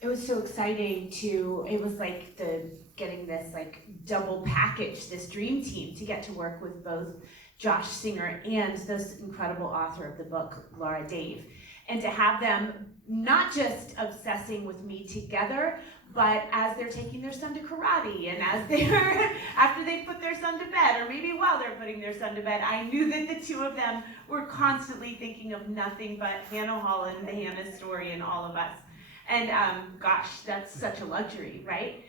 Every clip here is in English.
It was so exciting it was like getting this like double package, this dream team to get to work with both Josh Singer and this incredible author of the book, Laura Dave. And to have them not just obsessing with me together, but as they're taking their son to karate and as after they put their son to bed, or maybe while they're putting their son to bed, I knew that the two of them were constantly thinking of nothing but Hannah Holland, the Hannah story, and all of us. And gosh, that's such a luxury, right?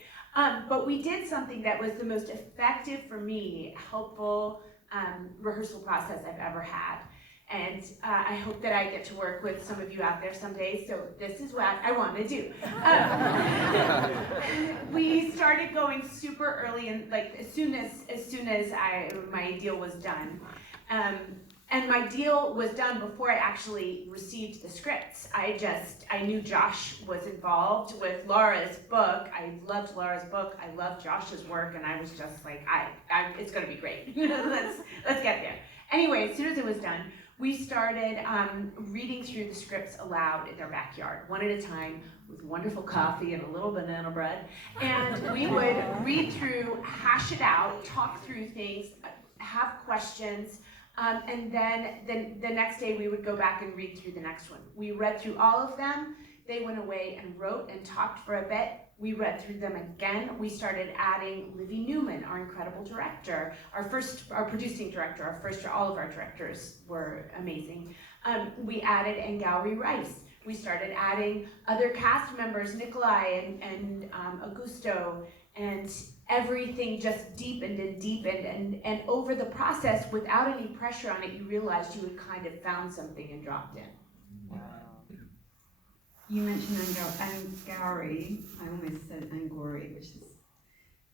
But we did something that was the most effective for me, helpful rehearsal process I've ever had. And I hope that I get to work with some of you out there someday, so this is what I want to do. We started going super early, and like as soon as my deal was done. And my deal was done before I actually received the scripts. I knew Josh was involved with Laura's book. I loved Laura's book. I loved Josh's work, and I was just like, it's gonna be great. let's get there. Anyway, as soon as it was done, we started reading through the scripts aloud in their backyard, one at a time, with wonderful coffee and a little banana bread. And we would read through, hash it out, talk through things, have questions. And then the next day we would go back and read through the next one. We read through all of them. They went away and wrote and talked for a bit. We read through them again. We started adding Livy Newman, our incredible director, our producing director, all of our directors were amazing. We added Angourie Rice. We started adding other cast members, Nikolaj and Augusto, and everything just deepened and deepened, and over the process, without any pressure on it, you realized you had kind of found something and dropped in. Wow. You mentioned Angourie. I almost said Angourie, which is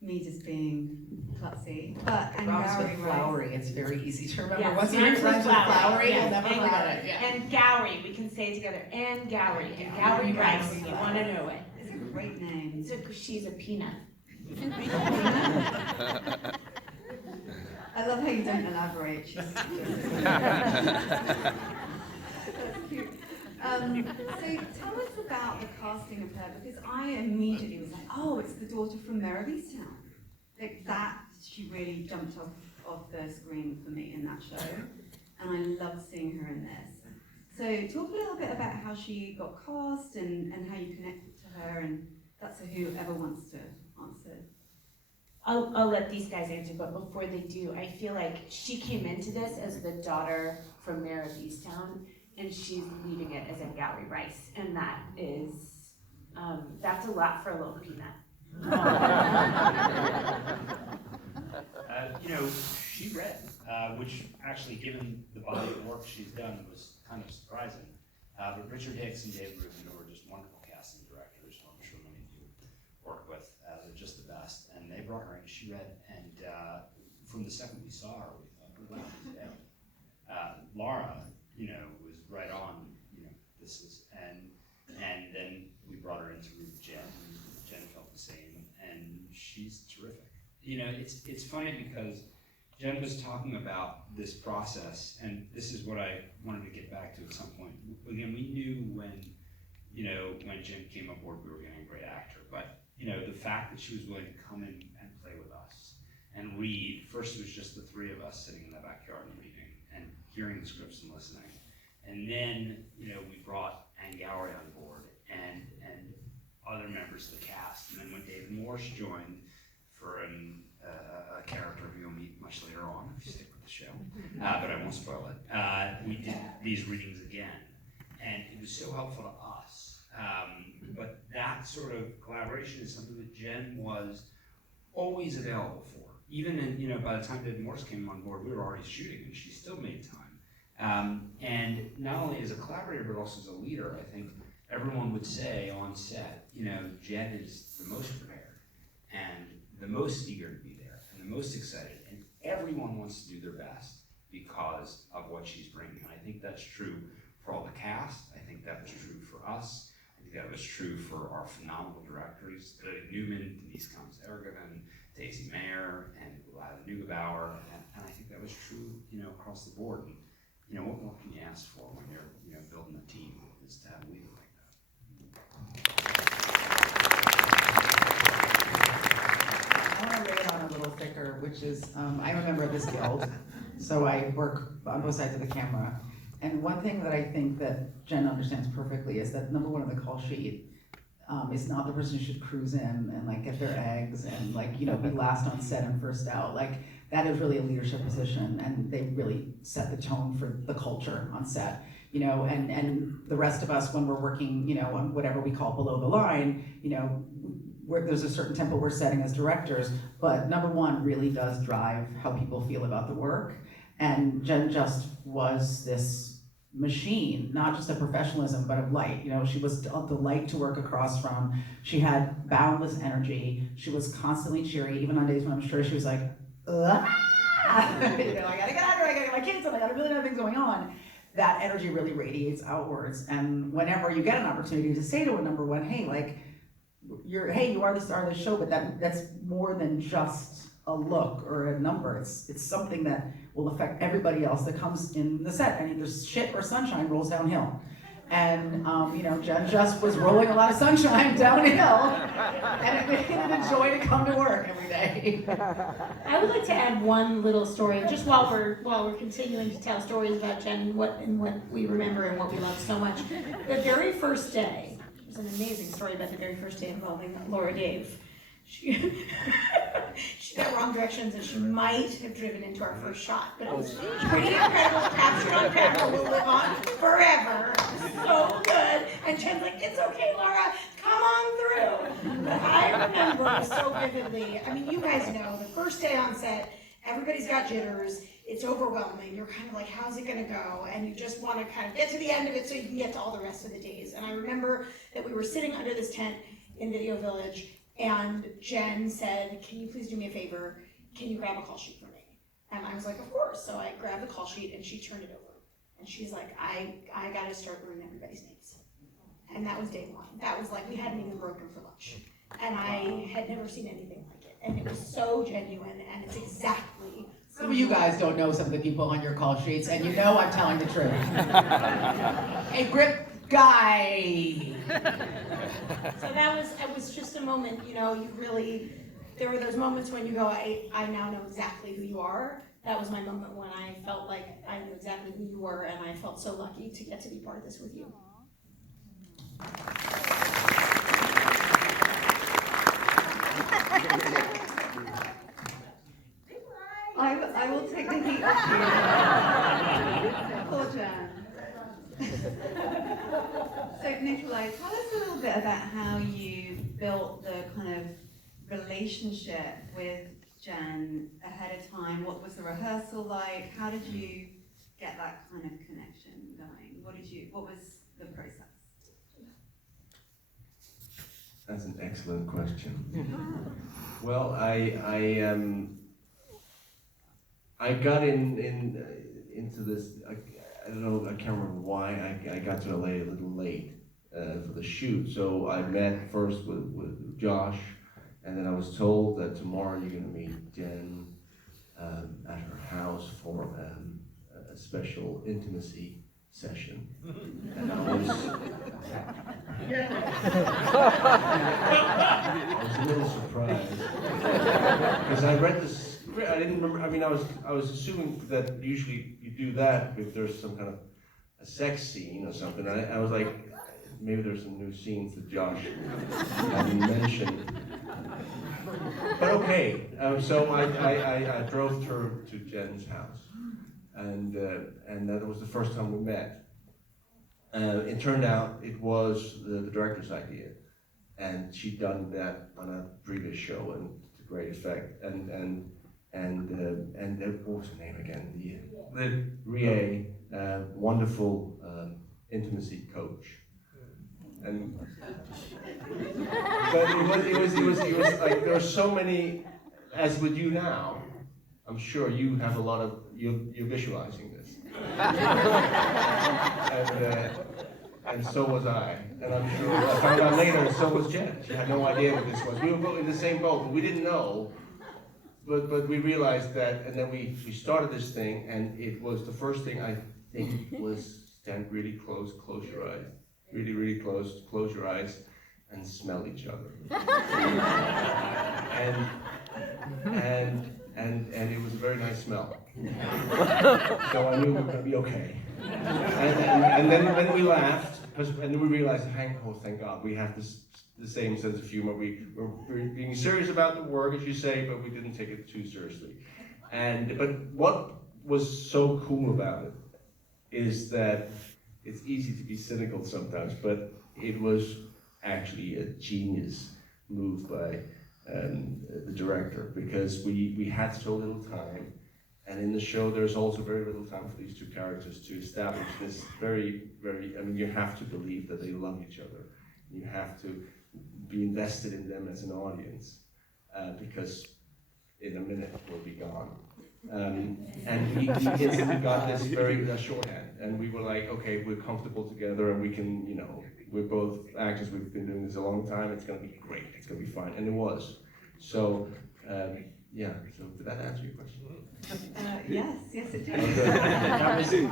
me just being klutzy. But Angourie flowery, it's very easy to remember. Yes, Once you rhymes with flowery, yes, you'll never forget it. Yeah. And Gowrie, we can say it together. Angourie Rice, you want to know it. It's a great name. She's a peanut. I love how you don't elaborate. That's cute. So tell us about the casting of her, because I immediately was like, oh, it's the daughter from Mare of Easttown. Like that, she really jumped off the screen for me in that show, and I loved seeing her in this. So talk a little bit about how she got cast and how you connected to her, and that's for whoever wants to answer. I'll let these guys answer, but before they do, I feel like she came into this as the daughter from Mare of Easttown, and she's leaving it as Angourie Rice, and that is, that's a lot for a little peanut. She read, which actually, given the body of work she's done, was kind of surprising. But Richard Hicks and David Rubin were just wonderful casting directors, who I'm sure many of you work with. They're just the best. And they brought her in, she read, and from the second we saw her, we thought, oh, wow, she's dead. Laura, was right on, this is, and then we brought her in to read Jen, and Jen felt the same, and she's terrific. It's funny because Jen was talking about this process, and this is what I wanted to get back to at some point. Again, we knew when Jen came aboard, we were getting a great actor, but the fact that she was willing to come in and play with us and read, first it was just the three of us sitting in the backyard and reading and hearing the scripts and listening. And then, we brought Angourie on board and other members of the cast. And then when David Morse joined for a character who you'll meet much later on if you stick with the show, but I won't spoil it, we did these readings again. And it was so helpful to us. But that sort of collaboration is something that Jen was always available for. Even in, by the time David Morse came on board, we were already shooting, and she still made time. And not only as a collaborator, but also as a leader, I think everyone would say on set, Jen is the most prepared, and the most eager to be there, and the most excited, and everyone wants to do their best because of what she's bringing. And I think that's true for all the cast. I think that was true for us. I think that was true for our phenomenal directors, Livy Newman, Denise Combs-Ergovan, Daisy Mayer, and Neugebauer, and I think that was true, across the board. And, what more can you ask for when you're, building a team, is to have a leader like that. which is, I'm a member of this guild, so I work on both sides of the camera. And one thing that I think that Jen understands perfectly is that number one on the call sheet is not the person who should cruise in and like get their eggs and like, you know, be last on set and first out. Like, that is really a leadership position, and they really set the tone for the culture on set. You know, and the rest of us, when we're working, you know, on whatever we call below the line, you know, there's a certain tempo we're setting as directors, but number one really does drive how people feel about the work. And Jen just was this machine, not just of professionalism, but of light. You know, she was a delight to work across from. She had boundless energy. She was constantly cheery, even on days when I'm sure she was like, you know, I gotta get out here, I gotta get my kids, and I got a million other things going on. That energy really radiates outwards. And whenever you get an opportunity to say to a number one, hey, like, you are the star of the show, but that's more than just a look or a number. It's something that will affect everybody else that comes in the set. And either shit or sunshine rolls downhill. And you know, Jen just was rolling a lot of sunshine downhill, and it made it a joy to come to work every day. I would like to add one little story, just while we're continuing to tell stories about Jen and what we remember and what we love so much. The very first day, there's an amazing story about the very first day involving Laura Dave. She got wrong directions and she might have driven into our first shot, but it was pretty incredible, captured on camera, will live on forever. So good. And Jen's like, it's okay, Laura, come on through. But I remember so vividly, I mean, you guys know, the first day on set, everybody's got jitters, it's overwhelming, you're kind of like, how's it gonna go? And you just wanna kind of get to the end of it so you can get to all the rest of the days. And I remember that we were sitting under this tent in Video Village, and Jen said, can you please do me a favor? Can you grab a call sheet for me? And I was like, of course. So I grabbed the call sheet and she turned it over. And she's like, I gotta start learning everybody's names. And that was day one. That was like, we hadn't even broken for lunch. And I had never seen anything like it. And it was so genuine, and it's exactly. Some of you guys don't know some of the people on your call sheets, and you know I'm telling the truth. Hey, grip guy. So it was just a moment, you know, there were those moments when you go, I now know exactly who you are. That was my moment when I felt like I knew exactly who you were, and I felt so lucky to get to be part of this with you. I will take the heat off you. Poor Jen. So Nikolaj, tell us a little bit about how you built the kind of relationship with Jen ahead of time. What was the rehearsal like? How did you get that kind of connection going? What was the process? That's an excellent question. Well, I got into this. I don't know. I can't remember why. I got to LA a little late for the shoot. So I met first with Josh, and then I was told that tomorrow you're going to meet Jen at her house for a special intimacy session. And I was a little surprised because I read the script. I didn't remember. I mean, I was assuming that usually you do that if there's some kind of a sex scene or something. I was like, maybe there's some new scenes that Josh hadn't mentioned. But okay, so I drove her to Jen's house, and that was the first time we met. It turned out it was the director's idea, and she'd done that on a previous show, and to great effect. And what was her name again? The Rie, wonderful intimacy coach. And but it was like there are so many, as with you now, I'm sure you have a lot of you're visualizing this. And so was I. And I'm sure I found out later, so was Jen. She had no idea what this was. We were both in the same boat, but we didn't know. But we realized that, and then we started this thing, and it was the first thing I think was stand really close, close your eyes. Really, really close, close your eyes, and smell each other. and it was a very nice smell. So I knew we were going to be okay. And then we laughed, and then we realized, thank God, we have the same sense of humor. We're being serious about the work, as you say, but we didn't take it too seriously. But what was so cool about it is that it's easy to be cynical sometimes, but it was actually a genius move by the director, because we had so little time, and in the show there's also very little time for these two characters to establish this very, I mean, you have to believe that they love each other. You have to be invested in them as an audience, because in a minute we'll be gone. And we instantly got this very shorthand, and we were like, okay, we're comfortable together, and we can, you know, we're both actors, we've been doing this a long time, it's gonna be great, it's gonna be fine, and it was. So, yeah, so did that answer your question? Yes, it did.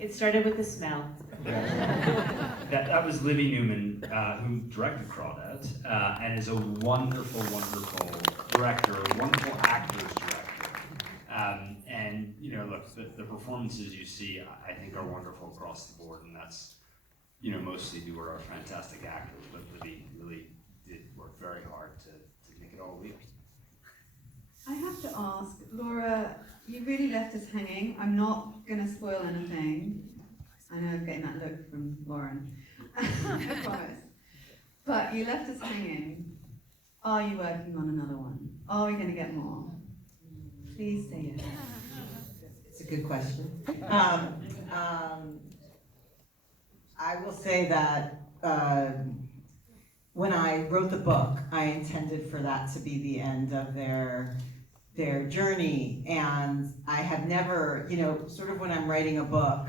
It started with the smell. That was Libby Newman, who directed Crawdad, and is a wonderful, wonderful director, a wonderful actors director. And you know, look, the performances you see, I think, are wonderful across the board, and that's, you know, mostly due to our fantastic actors. But Libby really did work very hard to make it all real. I have to ask, Laura, you really left us hanging. I'm not going to spoil anything. I know I'm getting that look from Lauren. I promise. But you left us hanging. Are you working on another one? Are we going to get more? Please say yes. It's a good question. I will say that when I wrote the book, I intended for that to be the end of their journey, and I have never, you know, sort of when I'm writing a book,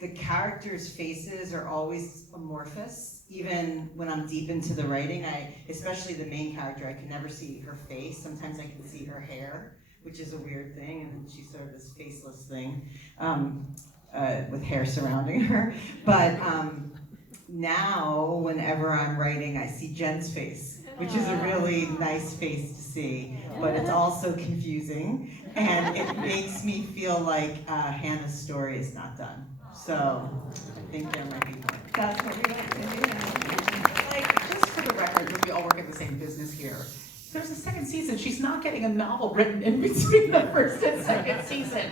the characters' faces are always amorphous. Even when I'm deep into the writing, especially the main character, I can never see her face. Sometimes I can see her hair, which is a weird thing, and she's sort of this faceless thing with hair surrounding her. But now, whenever I'm writing, I see Jen's face, which is a really nice face to see, but it's also confusing, and it makes me feel like Hannah's story is not done. So I think there might be more. That's what we like to hear. Like, just for the record, because we all work in the same business here, there's a second season. She's not getting a novel written in between the first and second season.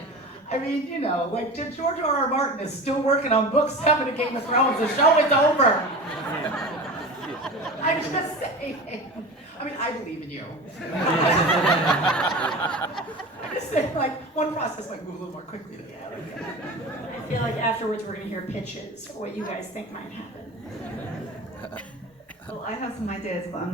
I mean, you know, like George R.R. Martin is still working on book 7 of Game of Thrones. The show is over. I'm just saying. I mean, I believe in you. I'm just saying, like, one process might move a little more quickly than the other. I feel like afterwards we're gonna hear pitches for what you guys think might happen. Well, I have some ideas, but I'm not